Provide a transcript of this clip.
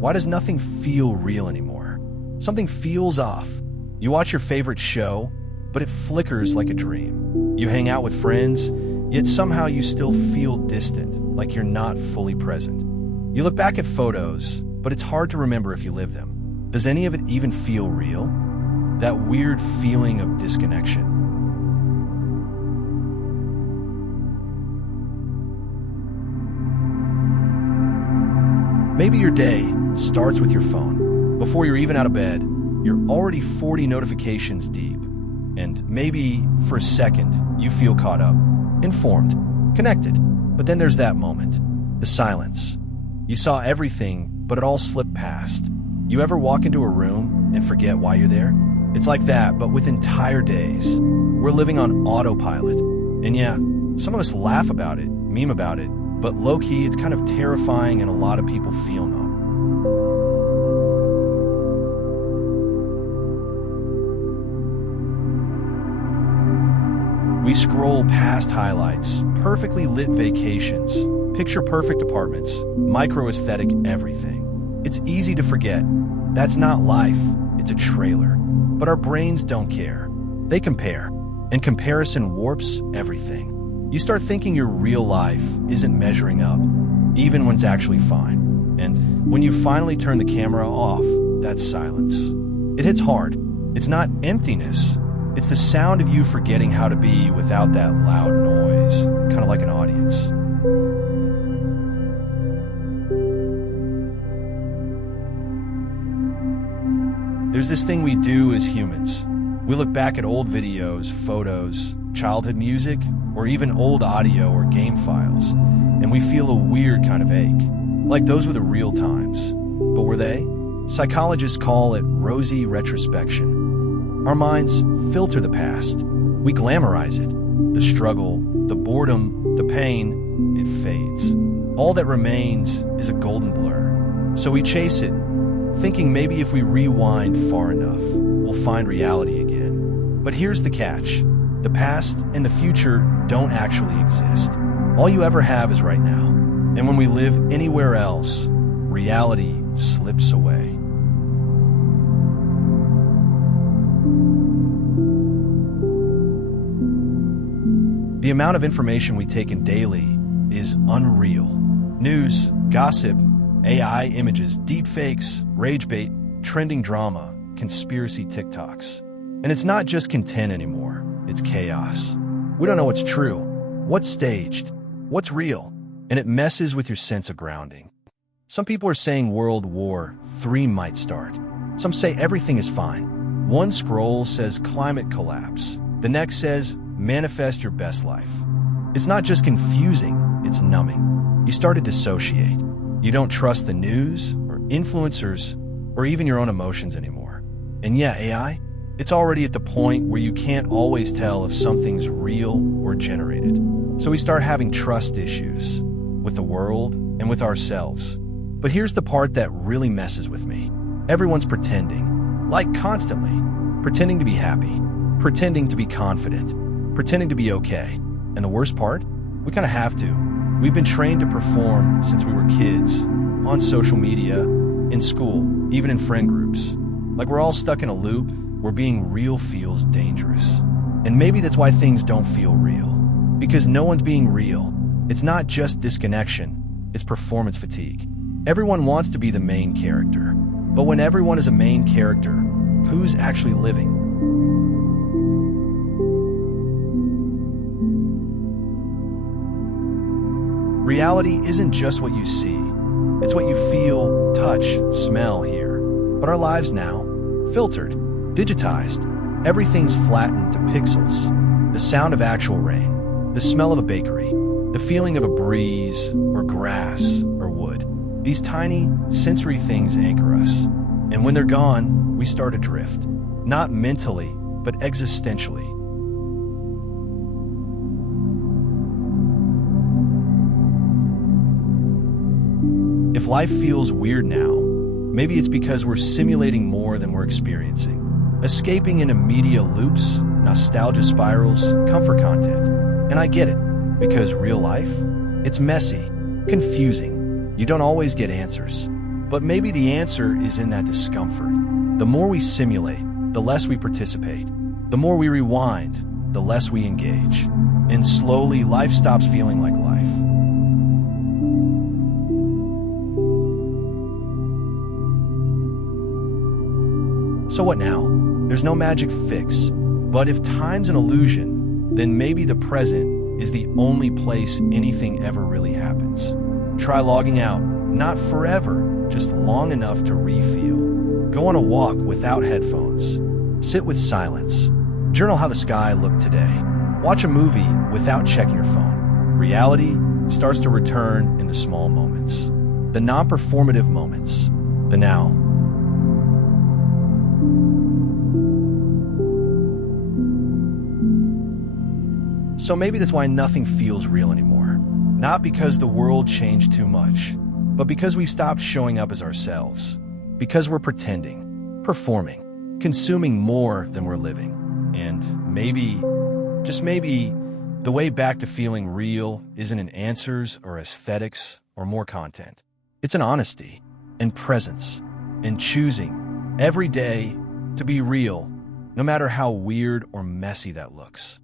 Why does nothing feel real anymore? Something feels off. You watch your favorite show, but it flickers like a dream. You hang out with friends, yet somehow you still feel distant, like you're not fully present. You look back at photos, but it's hard to remember if you live them. Does any of it even feel real? That weird feeling of disconnection. Maybe your day starts with your phone. Before you're even out of bed, you're already 40 notifications deep. And maybe, for a second, you feel caught up, informed, connected. But then there's that moment, the silence. You saw everything, but it all slipped past. You ever walk into a room and forget why you're there? It's like that, but with entire days. We're living on autopilot. And yeah, some of us laugh about it, meme about it, but low-key, it's kind of terrifying and a lot of people feel numb. We scroll past highlights, perfectly lit vacations, picture-perfect apartments, micro-aesthetic everything. It's easy to forget. That's not life, it's a trailer. But our brains don't care. They compare, and comparison warps everything. You start thinking your real life isn't measuring up, even when it's actually fine. And when you finally turn the camera off, that's silence. It hits hard. It's not emptiness. It's the sound of you forgetting how to be without that loud noise, kind of like an audience. There's this thing we do as humans. We look back at old videos, photos, childhood music, or even old audio or game files, and we feel a weird kind of ache, like those were the real times. But were they? Psychologists call it rosy retrospection. Our minds filter the past. We glamorize it. The struggle, the boredom, the pain, it fades. All that remains is a golden blur. So we chase it, thinking maybe if we rewind far enough, we'll find reality again. But here's the catch. The past and the future don't actually exist. All you ever have is right now. And when we live anywhere else, reality slips away. The amount of information we take in daily is unreal. News, gossip, AI images, deepfakes, rage bait, trending drama, conspiracy TikToks. And it's not just content anymore, it's chaos. We don't know what's true, what's staged, what's real, and it messes with your sense of grounding. Some people are saying World War III might start. Some say everything is fine. One scroll says climate collapse. The next says manifest your best life. It's not just confusing, it's numbing. You start to dissociate. You don't trust the news or influencers or even your own emotions anymore. And yeah, AI, it's already at the point where you can't always tell if something's real or generated. So we start having trust issues with the world and with ourselves. But here's the part that really messes with me. Everyone's pretending, like constantly, pretending to be happy, pretending to be confident, pretending to be okay. And the worst part? We kind of have to. We've been trained to perform since we were kids, on social media, in school, even in friend groups. Like we're all stuck in a loop where being real feels dangerous. And maybe that's why things don't feel real. Because no one's being real. It's not just disconnection, it's performance fatigue. Everyone wants to be the main character. But when everyone is a main character, who's actually living? Reality isn't just what you see. It's what you feel, touch, smell, hear. But our lives now, filtered, digitized, everything's flattened to pixels. The sound of actual rain, the smell of a bakery, the feeling of a breeze or grass or wood. These tiny, sensory things anchor us. And when they're gone, we start to drift. Not mentally, but existentially. If life feels weird now, maybe it's because we're simulating more than we're experiencing. Escaping into media loops, nostalgia spirals, comfort content. And I get it, because real life, it's messy, confusing. You don't always get answers. But maybe the answer is in that discomfort. The more we simulate, the less we participate. The more we rewind, the less we engage. And slowly, life stops feeling like life. So what now? There's no magic fix. But if time's an illusion, then maybe the present is the only place anything ever really happens. Try logging out, not forever, just long enough to re-feel. Go on a walk without headphones. Sit with silence. Journal how the sky looked today. Watch a movie without checking your phone. Reality starts to return in the small moments. The non-performative moments. The now. So maybe that's why nothing feels real anymore. Not because the world changed too much, but because we've stopped showing up as ourselves. Because we're pretending, performing, consuming more than we're living. And maybe, just maybe, the way back to feeling real isn't in answers or aesthetics or more content. It's an honesty and presence and choosing every day to be real, no matter how weird or messy that looks.